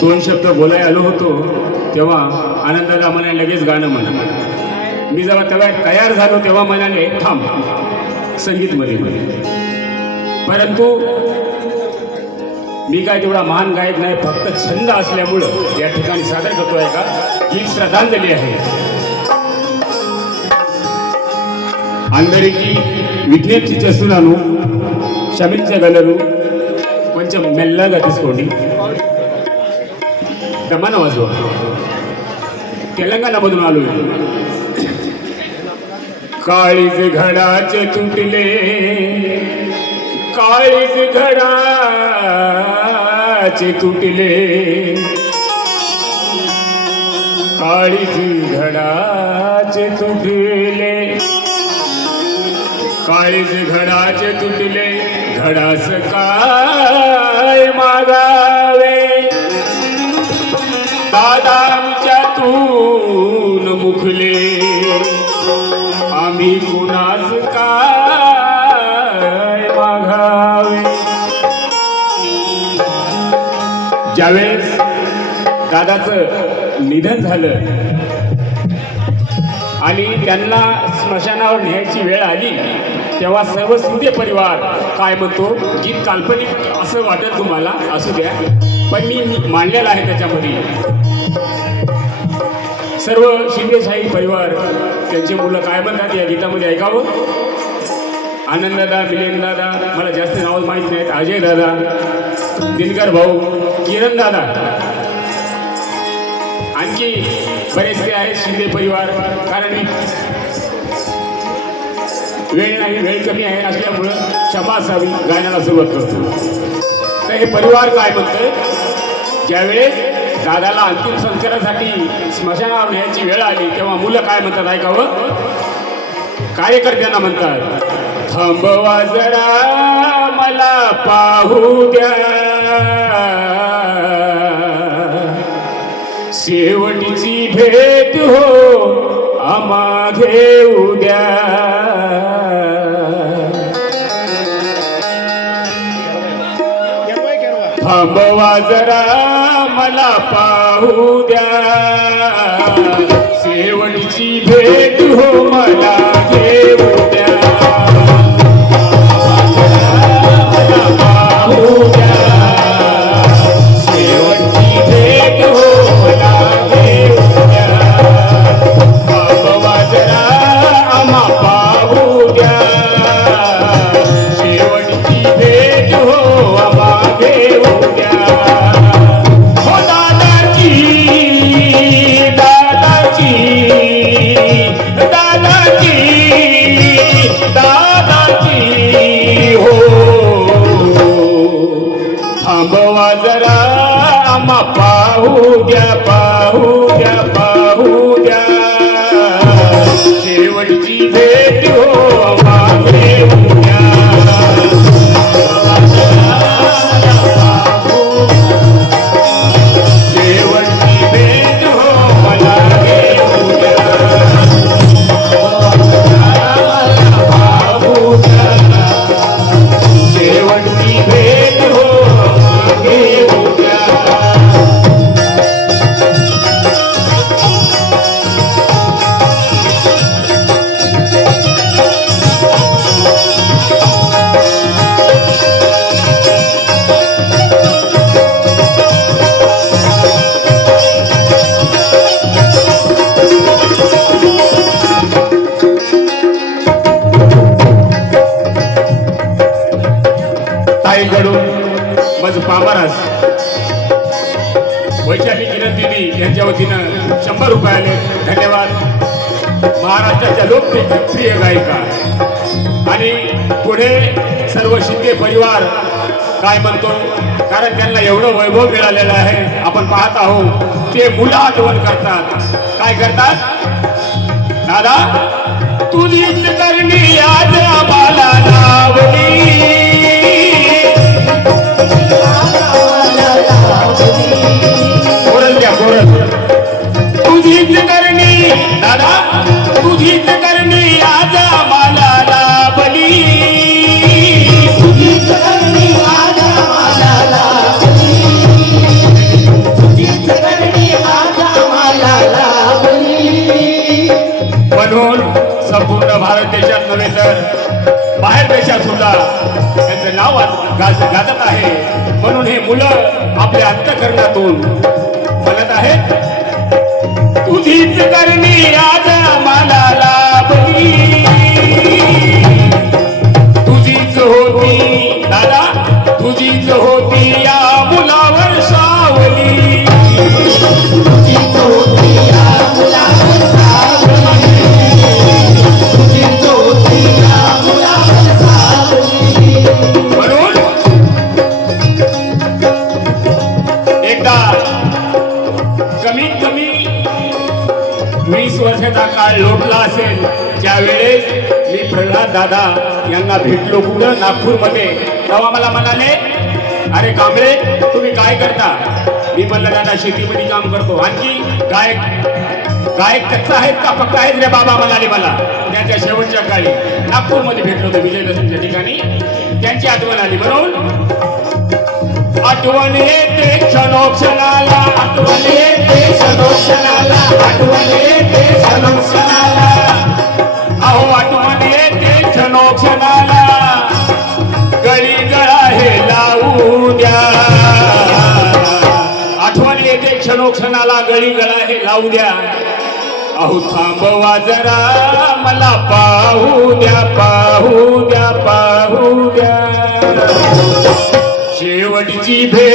दोन शब्द बोलाय आलो होतो तेव्हा आनंदाला म्हणाले लगेच गाणं म्हणा मी जेव्हा तेव्हा तयार झालो तेव्हा म्हणाले थांब संगीतमध्ये म्हणे परंतु मी काय तेवढा महान गायक नाही फक्त छंद असल्यामुळं या ठिकाणी सादर करतोय का ही श्रद्धांजली आहे అందరికీ విజ్ఞప్తి చేస్తున్నాను క్షమించగలరు కొంచెం మెల్లగా తీసుకోండి दमान वाजवा. आलो काळीज घडाचे तुटले. काळीज घडाचे तुटले. काळीज घडाचे तुटले. काळीज घडाचे तुटले. घडास काय मागावे? दादा आमच्यातून मुखले. आम्ही कुणास काय मागावे? ज्यावेळेस दादाचं निधन झालं आणि त्यांना स्मशानावर न्यायची वेळ आली तेव्हा सर्व सूर्य परिवार काय म्हणतो गीत काल्पनिक असं वाटत तुम्हाला? असू द्या. पण मी मी मांडलेलं आहे त्याच्यामध्ये. सर्व शिंदेशाही परिवार त्यांचे मुलं काय म्हणतात या गीतामध्ये ऐकावं. आनंददादा मिलिंद दादा मला जास्त नावं माहीत नाहीत. अजय दादा दिनकर भाऊ किरण दादा आणखी बरेचसे आहेत शिंदे परिवार कारण मी वेळ नाही वेळ कमी आहे असल्यामुळं क्षमा असावी गाण्याला सुरुवात करतो. तर हे परिवार काय म्हणतोय? ज्यावेळेस दादाला अंतिम संस्कारासाठी स्मशानावर न्यायची वेळ आली तेव्हा मुलं काय म्हणतात ऐकावं? कार्यकर्त्यांना म्हणतात थांबवा जरा मला पाहू द्या. शेवटीची भेट हो आम्हा घेऊ द्या. थांबवा जरा मला पाहू द्या. शेवटची भेट हो मला पुढे सर्व शिंदे परिवार काय म्हणतो? कारण त्यांना एवढं वैभव मिळालेलं आहे. आपण पाहत आहोत ते मुलं आठवण करतात. काय करतात? दादा तुझीच करणी आज आम्हाला लावली. द्या तुझीच करणी दादा तुझीच गाज गाजत आहे. म्हणून हे मुलं आपल्या अंतकरणातून म्हणत आहेत तुझीच करणी आज एकदा कमीत कमी वीस वर्षाचा काळ लोटला असेल त्यावेळेस मी प्रल्हाद दादा यांना भेटलो कुठं? नागपूरमध्ये. तेव्हा मला म्हणाले अरे कांबळे तुम्ही काय करता? मी म्हणलं दादा शेतीमध्ये काम करतो. आणखी गायक गायक कच्चा आहेत का? पक्का आहेत रे बाबा म्हणाले मला. त्यांच्या शेवटच्या काळी नागपूरमध्ये भेटलो होतो विजयदशमीच्या ठिकाणी. त्यांची आठवण आली म्हणून आठवण येते क्षणोक्षणाला. आठवण येते क्षणोक्षणाला. आठवण येते क्षणोक्षणाला. अहो आठवण येते क्षणोक्षणाला. गळी गळा हे लावू द्या. आठवण येते क्षणोक्षणाला गळी गळा हे लावू द्या. अहो थांबवा जरा मला पाहू द्या पाहू द्या पाहू शेवटची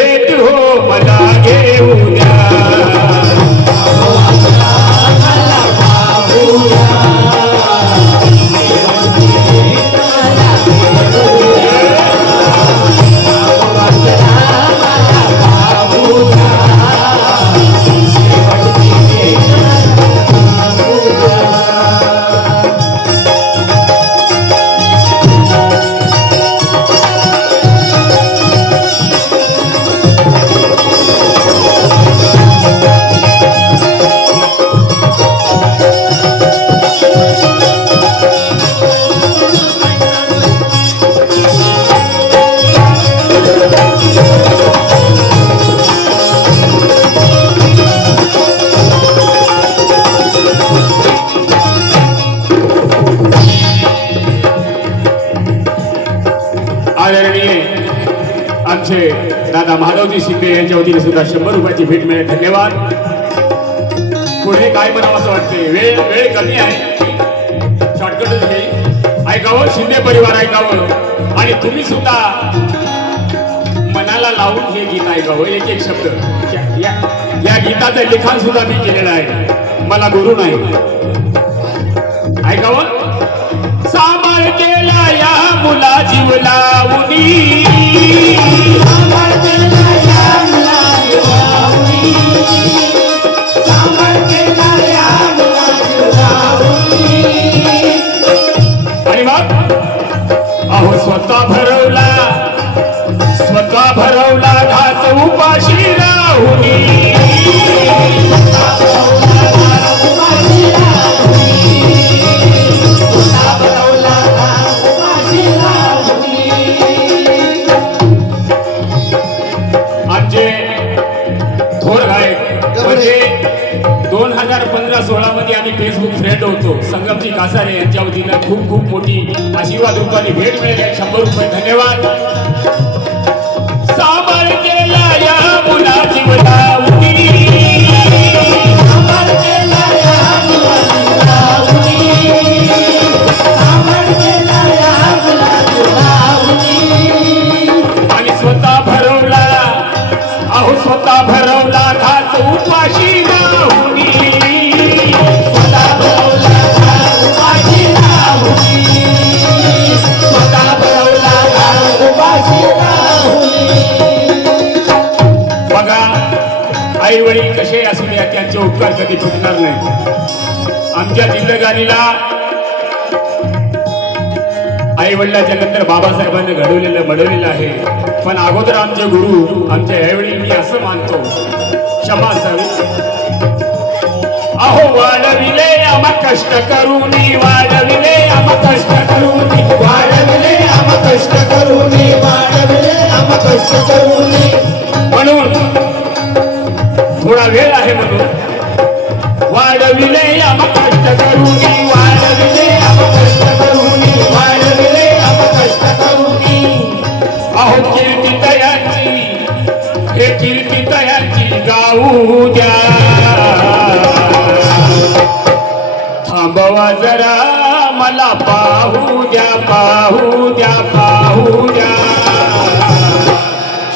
आमचे दादा माधवजी शिंदे यांच्या वतीने सुद्धा शंभर रुपयाची भेट मिळेल. धन्यवाद. पुढे काय म्हणावं असं वाटते वेळ वेळ कमी आहे. शॉर्टकटच घेईल ऐकावं शिंदे परिवार ऐकावं. आणि तुम्ही सुद्धा मनाला लावून हे गीत ऐकावं. एक एक शब्द. या- या गीताचं लिखाण सुद्धा मी केलेलं आहे. मला गुरु नाही. ऐकावं? सांभाळ या मुला जीव लावणी स्वतः भरवला. स्वतः भरवला घास उपाशी राहुनी. होतो संगमजी कासारे यांच्या वतीनं खूप खूप मोठी आशीर्वाद रूपाने भेट मिळेल. शंभर रुपये धन्यवाद. आई वडील कसे असू द्या त्यांचे उपकार कधी फुटणार नाही. आमच्या जिंदगानीला आई वडिलाच्या नंतर बाबासाहेबांनी घडवलेलं घडवलेलं आहे. पण अगोदर आमचे गुरु आमचे आईवडील मी असं मानतो. क्षमा असावी अहो वाढविले आम कष्ट करून वाढविले आम कष्ट करून वाढविले आम कष्ट करून वाढविले आम कष्ट करून आहे म्हणून. वाढविले अपकष्ट कीर्ती तयाची तयाची गाऊ द्या. थांबवा जरा मला पाहू द्या पाहू द्या पाहू द्या.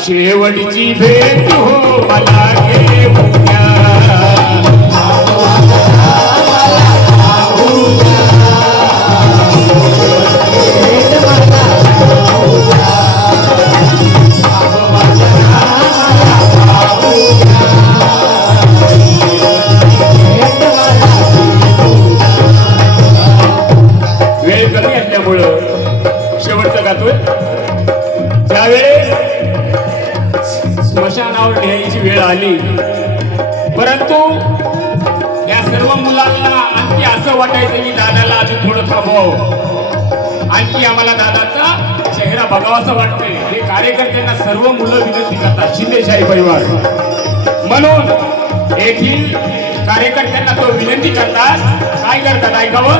शेवटची भेट हो मला घेऊ द्या बघावासं वाटतंय. हे कार्यकर्त्यांना सर्व मुलं विनंती करतात. शिंदेशाही परिवार. म्हणून येथील कार्यकर्त्यांना तो विनंती करतात. काय करतात ऐकावं?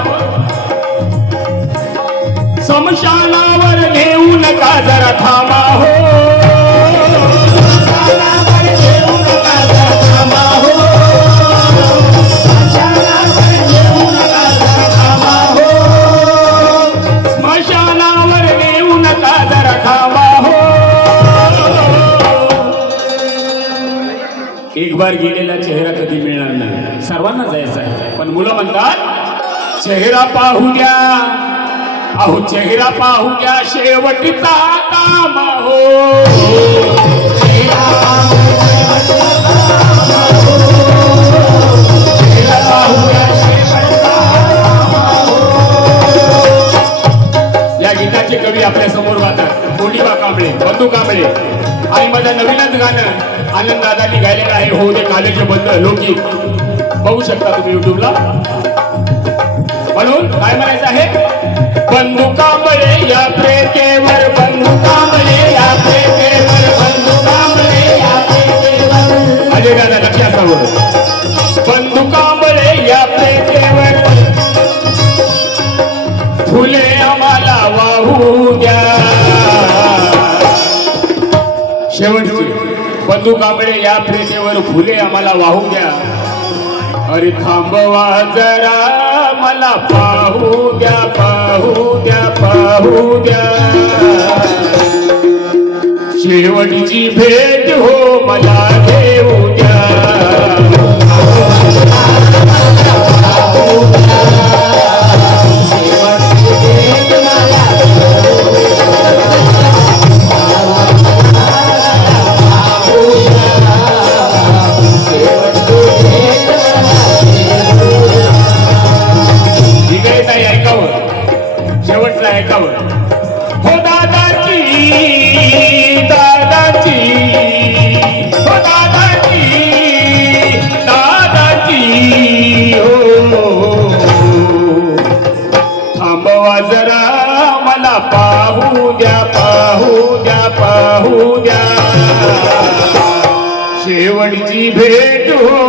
समशानावर घेऊ नका जरा थांबा हो? बार गेलेला चेहरा कधी मिळणार नाही. सर्वांना जायचं आहे. पण मुलं म्हणतात चेहरा पाहू द्या. अहो चेहरा पाहू द्या. शेवटीचा काम हो माझं नवीनच गाणं आनंद दादानी गायलेलं आहे. हो ते कालेचे बंद लोकी. बघू शकता तुम्ही युट्यूबला म्हणून काय म्हणायचं आहे? बंधू कांबळे या प्रेतेवर बंधू कांबळे या प्रेतेवर बंधू कांबळे या प्रेतेवर अजय दादा लक्ष असावं. बंधू कांबळे या प्रेतेवर फुले आम्हाला वाहू द्या. शेवटची. बंधू कांबळे या प्रेतेवर फुले आम्हाला वाहू द्या. अरे थांबवा जरा मला पाहू द्या पाहू द्या पाहू द्या. शेवटची भेट हो मला घेऊ द्या. शेवटची भेट हो मला घेऊ